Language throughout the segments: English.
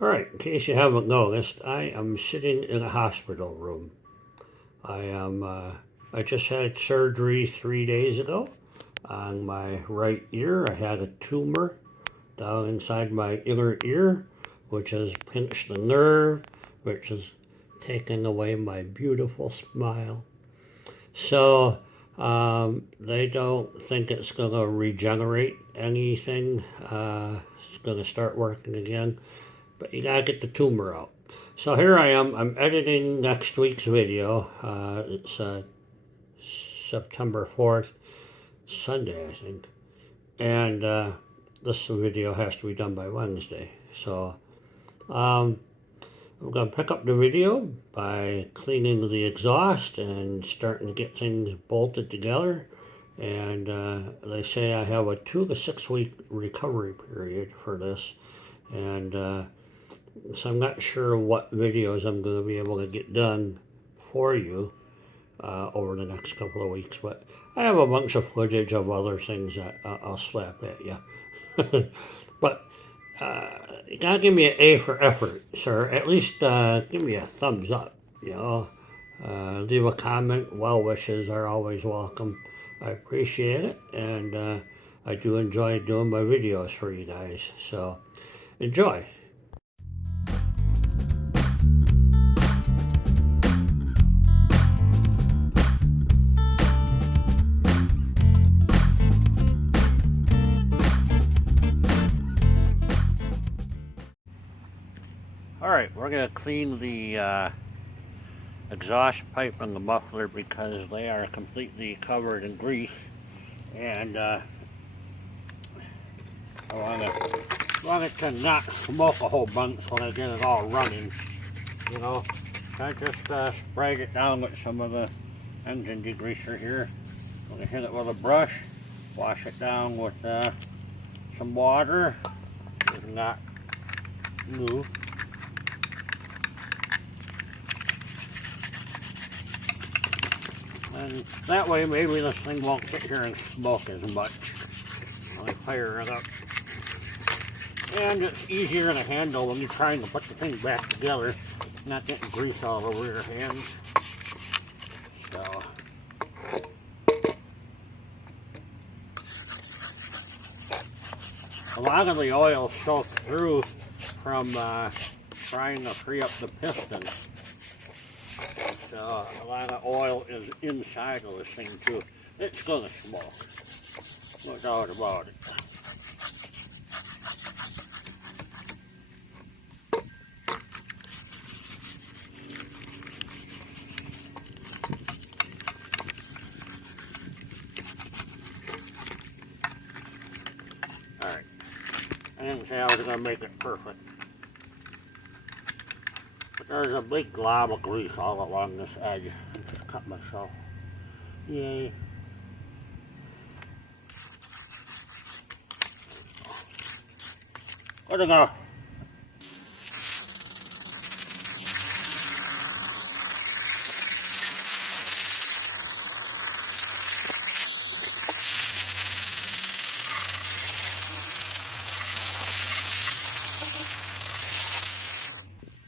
Alright, in case you haven't noticed, I am sitting in a hospital room. I just had surgery 3 days ago on my right ear. I had a tumor down inside my inner ear, which has pinched the nerve, which has taken away my beautiful smile. So, they don't think it's going to regenerate anything. It's going to start working again. But you gotta get the tumor out. So here I am. I'm editing next week's video. It's September 4th, Sunday, I think. And this video has to be done by Wednesday. So I'm going to pick up the video by cleaning the exhaust and starting to get things bolted together. And they say I have a 2 to 6 week recovery period for this. And so I'm not sure what videos I'm going to be able to get done for you over the next couple of weeks, but I have a bunch of footage of other things that I'll slap at you. But you gotta give me an A for effort, sir. At least give me a thumbs up, you know. Leave a comment. Well wishes are always welcome. I appreciate it, and I do enjoy doing my videos for you guys. So enjoy. Alright, we're going to clean the exhaust pipe and the muffler because they are completely covered in grease, and I want it to not smoke a whole bunch when I get it all running, you know. I just sprayed it down with some of the engine degreaser here. I'm going to hit it with a brush, wash it down with some water. It's not new. And that way maybe this thing won't sit here and smoke as much when I fire it up. And it's easier to handle when you're trying to put the thing back together, not getting grease all over your hands. So a lot of the oil soaked through from trying to free up the piston. So a lot of oil is inside of this thing too. It's gonna smoke, no doubt about it. Alright, I didn't say I was gonna make it perfect. There's a big glob of grease all along this edge. I just cut myself. Yay. Where'd it go?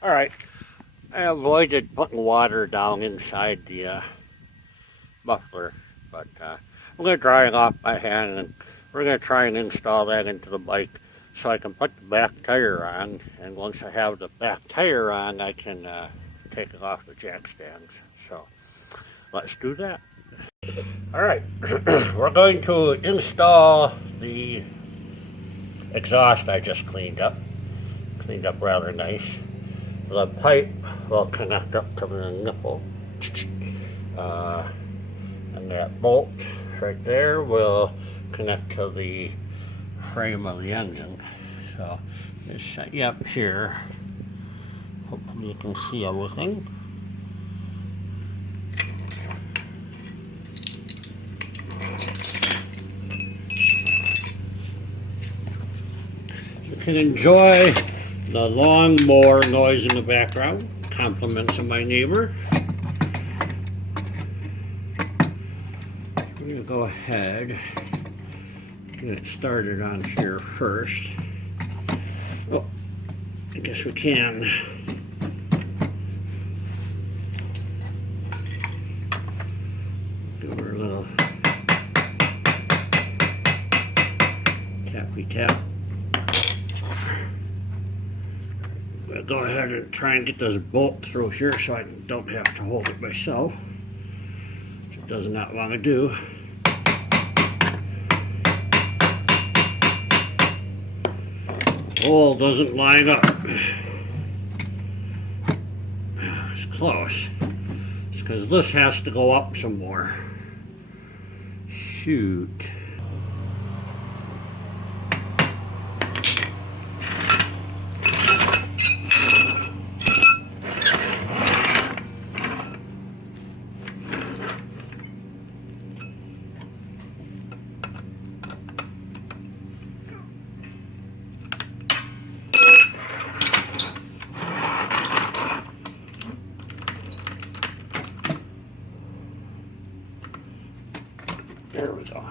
Alright. I avoided putting water down inside the muffler, but I'm going to dry it off by hand, and we're going to try and install that into the bike so I can put the back tire on, and once I have the back tire on I can take it off the jack stands. So let's do that. Alright, we're going to install the exhaust I just cleaned up rather nice. The pipe will connect up to the nipple, and that bolt right there will connect to the frame of the engine. So just set you up here. Hopefully you can see everything. You can enjoy the lawnmower noise in the background, compliments of my neighbor. We're going to go ahead and get it started on here first. Oh, I guess we can. Give her a little tappy tap. I'll go ahead and try and get this bolt through here so I don't have to hold it myself, which it does not want to do. Hole doesn't line up. It's close. It's because this has to go up some more. Shoot. There we go.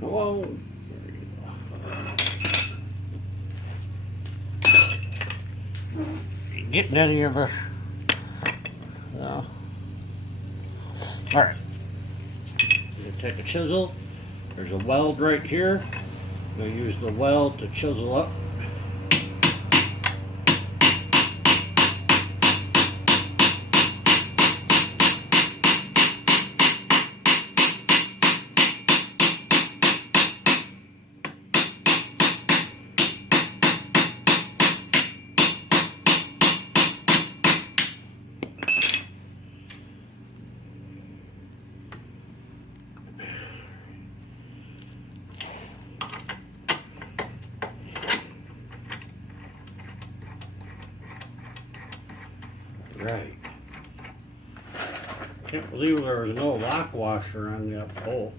Whoa. You getting any of this? No. Alright. I'm going to take a chisel. There's a weld right here. I'm going to use the weld to chisel up. Right. Can't believe there was no lock washer on that bolt.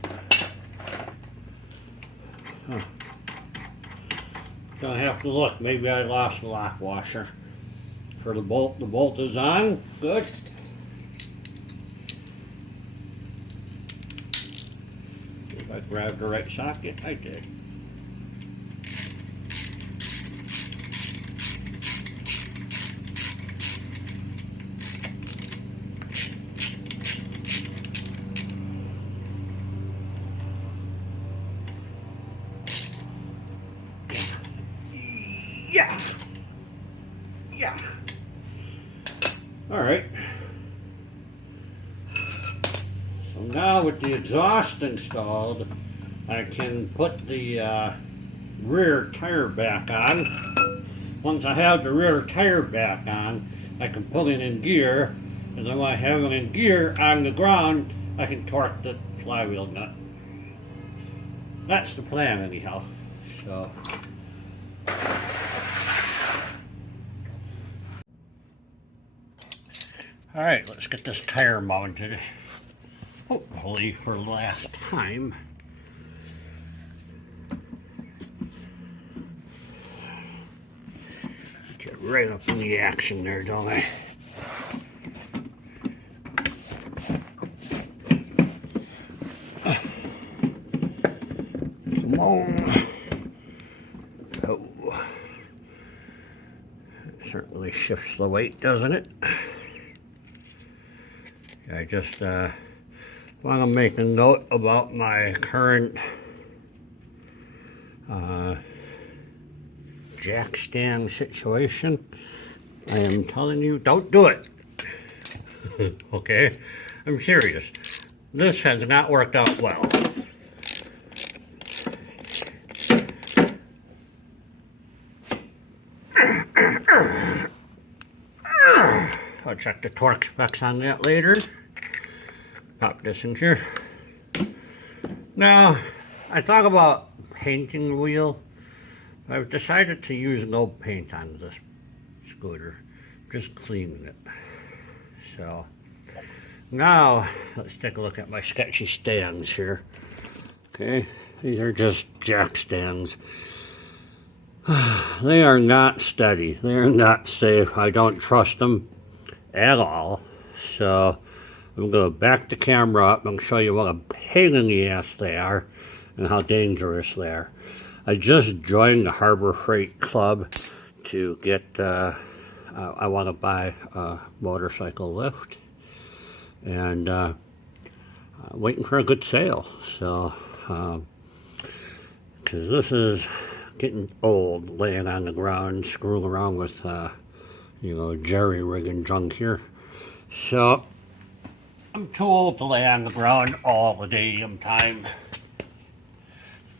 Huh. Gonna have to look. Maybe I lost the lock washer for the bolt. The bolt is on. Good. If I grabbed the right socket, I did. Yeah. Yeah. All right. So now with the exhaust installed, I can put the rear tire back on. Once I have the rear tire back on, I can put it in gear, and then when I have it in gear on the ground, I can torque the flywheel nut. That's the plan anyhow. So. Alright, let's get this tire mounted, hopefully for the last time. Get right up in the action there, don't I? Come on. Oh. It certainly shifts the weight, doesn't it? I just want to make a note about my current jack stand situation. I am telling you, don't do it. Okay? I'm serious. This has not worked out well. I'll check the torque specs on that later. Pop this in here. Now, I thought about painting the wheel. I've decided to use no paint on this scooter, just cleaning it. So now let's take a look at my sketchy stands here. Okay, these are just jack stands. They are not steady. They are not safe. I don't trust them at all. So I'm going to back the camera up and show you what a pain in the ass they are and how dangerous they are. I just joined the Harbor Freight Club to get, I want to buy a motorcycle lift, and waiting for a good sale. So, because this is getting old, laying on the ground, screwing around with, you know, jerry rigging junk here. So, I'm too old to lay on the ground all the damn time.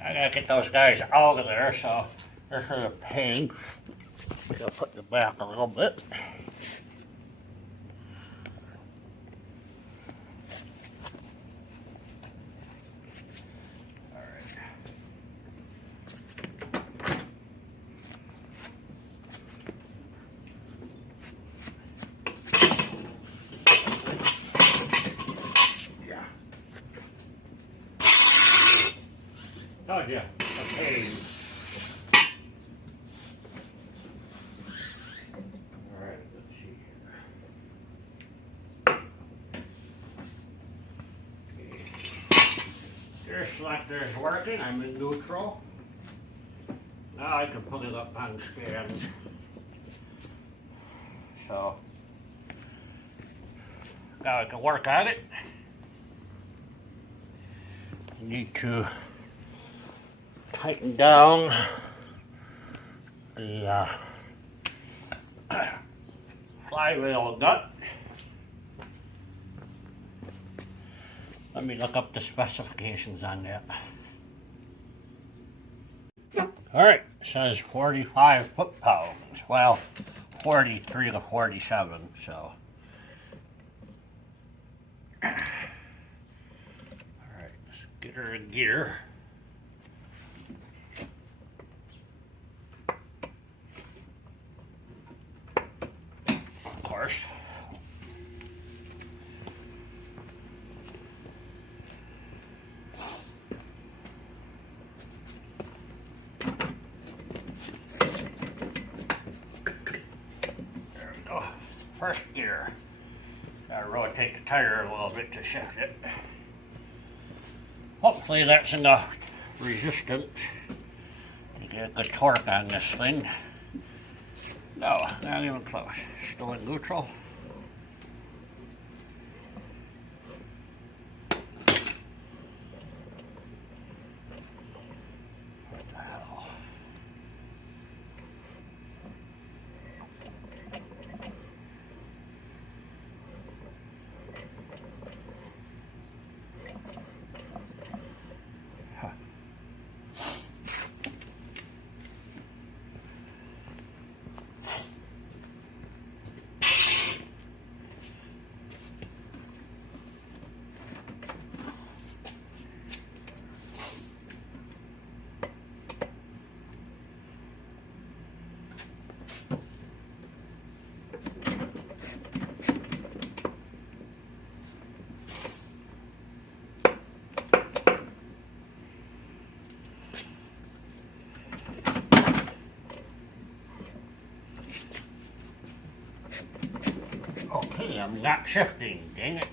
I gotta get those guys out of there, so this is a pain. I'm gonna put the back a little bit. Oh yeah, okay. Alright, let's see here. Okay. Your selector is working, I'm in neutral. Now I can put it up on the stand. So now I can work on it. I need to tighten down the flywheel nut. Let me look up the specifications on that. Alright, it says 45 foot-pounds. Well, 43 to 47, so. Alright, let's get her in gear. Of course. There we go. First gear. Gotta rotate the tire a little bit to shift it. Hopefully that's enough resistance to get a good torque on this thing. No, not even close. Still in neutral. What the hell? Huh. Okay, I'm not shifting, dang it.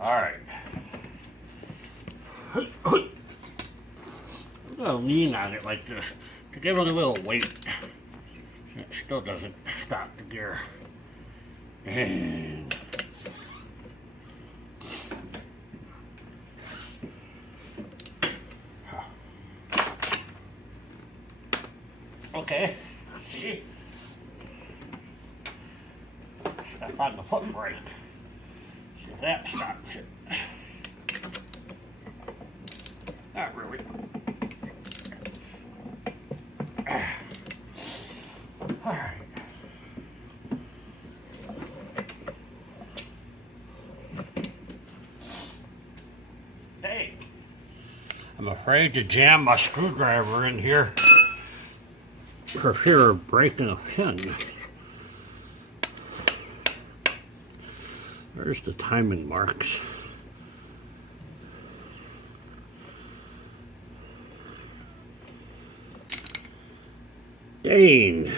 Alright. I'm gonna lean on it like this to give it a little weight. It still doesn't stop the gear. And okay, see? Step on the foot brake. See, that stops it. Not really. All right. Hey, I'm afraid to jam my screwdriver in here for fear of breaking a pin. There's the timing marks. Dang.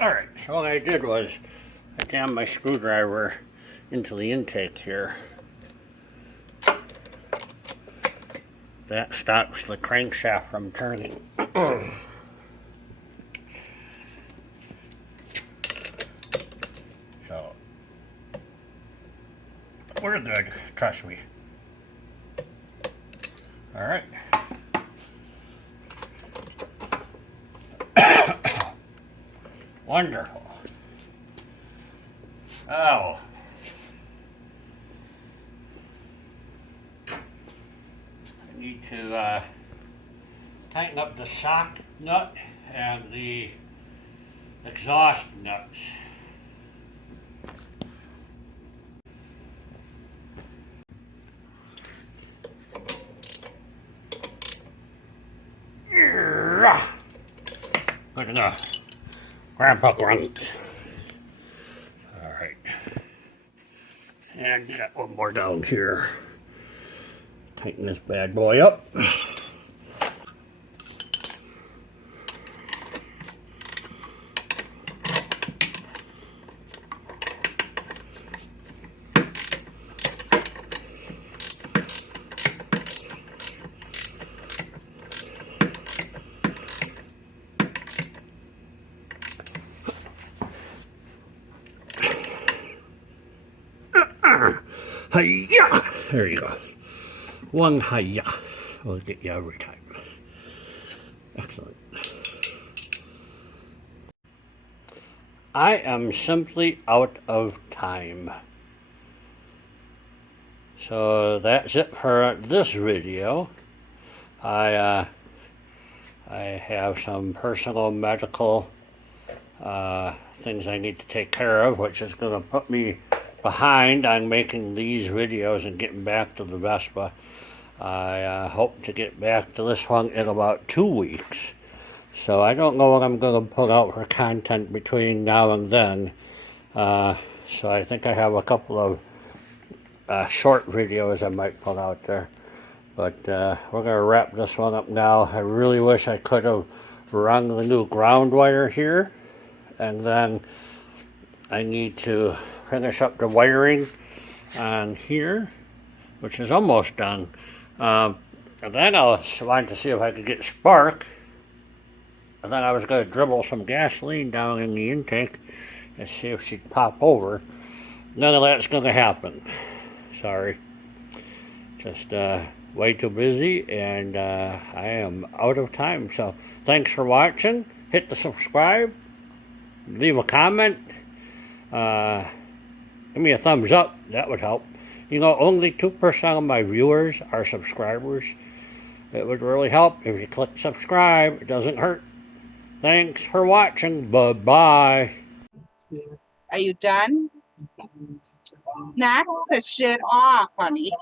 Alright, so what I did was I jammed my screwdriver into the intake here. That stops the crankshaft from turning. So, we're good, trust me. Alright. Wonderful. Oh. I need to tighten up the shock nut and the exhaust nuts. Good enough. Grandpa grunt. Alright. And got one more down here. Tighten this bad boy up. Hi-ya! There you go. One hi-ya will get you every time. Excellent. I am simply out of time. So that's it for this video. I have some personal medical things I need to take care of, which is going to put me behind on making these videos and getting back to the Vespa. I hope to get back to this one in about 2 weeks. So I don't know what I'm going to put out for content between now and then. So I think I have a couple of short videos I might put out there. But we're going to wrap this one up now. I really wish I could have run the new ground wire here. And then I need to finish up the wiring on here, which is almost done. And then I wanted to see if I could get spark. And then I was going to dribble some gasoline down in the intake and see if she'd pop over. None of that's going to happen. Sorry. Just way too busy, and I am out of time. So thanks for watching. Hit the subscribe. Leave a comment. Give me a thumbs up. That would help. You know, only 2% of my viewers are subscribers. It would really help if you click subscribe. It doesn't hurt. Thanks for watching. Bye-bye. Are you done? Knock the shit off, honey.